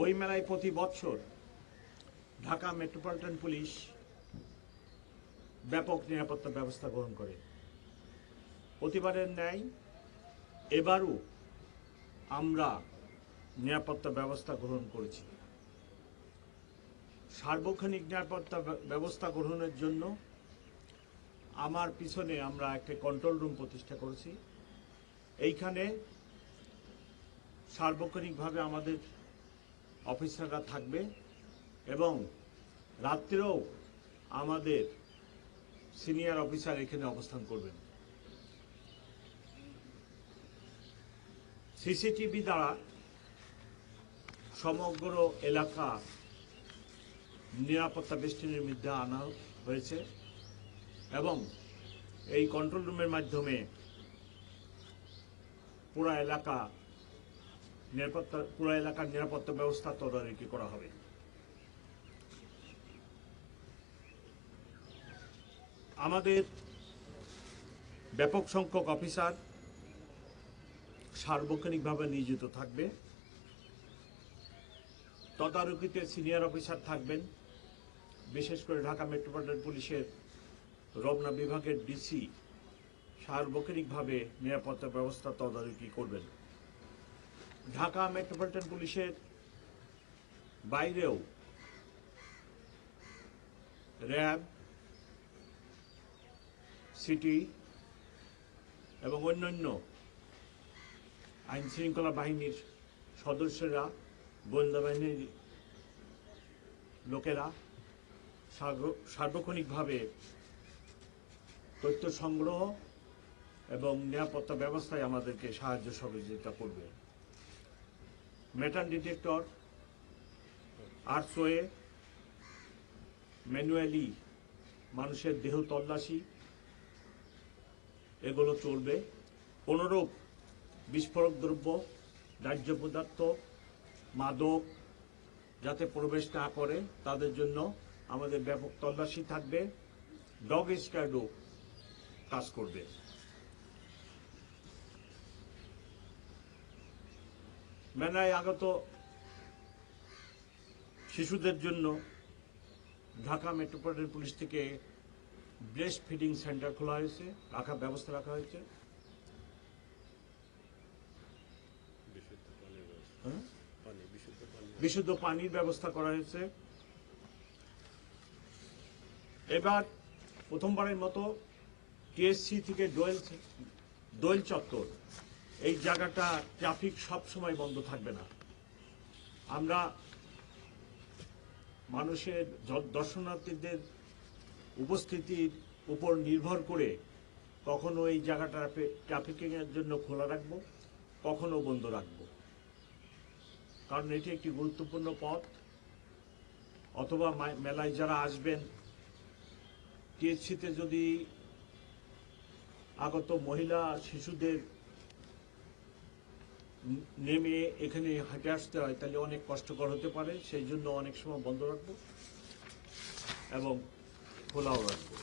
বইমেলায় প্রতি বছর ঢাকা মেট্রোপলিটন পুলিশ ব্যাপক নিরাপত্তা ব্যবস্থা গ্রহণ করে প্রতিবারের ন্যায় এবারও আমরা নিরাপত্তা ব্যবস্থা গ্রহণ করেছি সার্বক্ষণিক নিরাপত্তা ব্যবস্থা গ্রহণের জন্য আমার পিছনে আমরা একটা কন্ট্রোল রুম প্রতিষ্ঠা করেছি এইখানে সার্বক্ষণিকভাবে আমাদের অফিসাররা থাকবে এবং রাত্রেও আমাদের সিনিয়র অফিসার এখানে অবস্থান করবেন সিসিটিভি দ্বারা সমগ্র এলাকা নিরাপত্তা বেষ্টনীর মধ্যে আনা হয়েছে এবং এই কন্ট্রোল রুমের মাধ্যমে পুরা এলাকা নিরাপত্তা পুরো এলাকার নিরাপত্তা ব্যবস্থা তদারকি করা হবে আমাদের ব্যাপক সংখ্যক অফিসার সার্বক্ষণিকভাবে নিয়োজিত থাকবে তদারকিতে সিনিয়র অফিসার থাকবেন বিশেষ করে ঢাকা মেট্রোপলিটন পুলিশের রমনা বিভাগের ডিসি সার্বক্ষণিকভাবে নিরাপত্তা ব্যবস্থা তদারকি করবেন ঢাকা মেট্রোপলিটন পুলিশের বাইরেও র্যাব সিটি এবং অন্যান্য আইনশৃঙ্খলা বাহিনীর সদস্যরা গোয়েন্দা বাহিনীর লোকেরা সার্বক্ষণিকভাবে তথ্য সংগ্রহ এবং নিরাপত্তা ব্যবস্থায় আমাদেরকে সাহায্য সহযোগিতা করবে metal detector আর্টসওয়ে ম্যানুয়ালি মানুষের দেহ তল্লাশি এগুলো চলবে অনুরূপ বিস্ফোরক দ্রব্য দাহ্য পদার্থ মাদক যাতে প্রবেশ না করে তাদের জন্য আমাদের ব্যাপক তল্লাশি থাকবে ডগ স্কোয়াডও কাজ করবে মেলায় আগত শিশুদের জন্য ঢাকা মেট্রোপলিটন পুলিশ থেকে ব্রেস্ট ফিডিং সেন্টার খোলা হয়েছে রাখা ব্যবস্থা রাখা হয়েছে হ্যাঁ? বিশুদ্ধ পানির ব্যবস্থা করা হয়েছে এবার প্রথমবারের মতো টিএসসি থেকে দোয়েল দোয়েল চত্বর এই জায়গাটা ট্রাফিক সব সময় বন্ধ থাকবে না আমরা মানুষের দর্শনার্থীদের উপস্থিতির উপর নির্ভর করে কখনো এই জায়গাটা ট্রাফিকিংয়ের জন্য খোলা রাখব কখনো বন্ধ রাখব কারণ এটি একটি গুরুত্বপূর্ণ পথ অথবা মেলায় যারা আসবেন টিএসিতে যদি আগত মহিলা শিশুদের নেমে এখানে হেঁটে আসতে হয় তাহলে অনেক কষ্টকর হতে পারে সেই জন্য অনেক সময় বন্ধ রাখবো এবং খোলাও রাখবো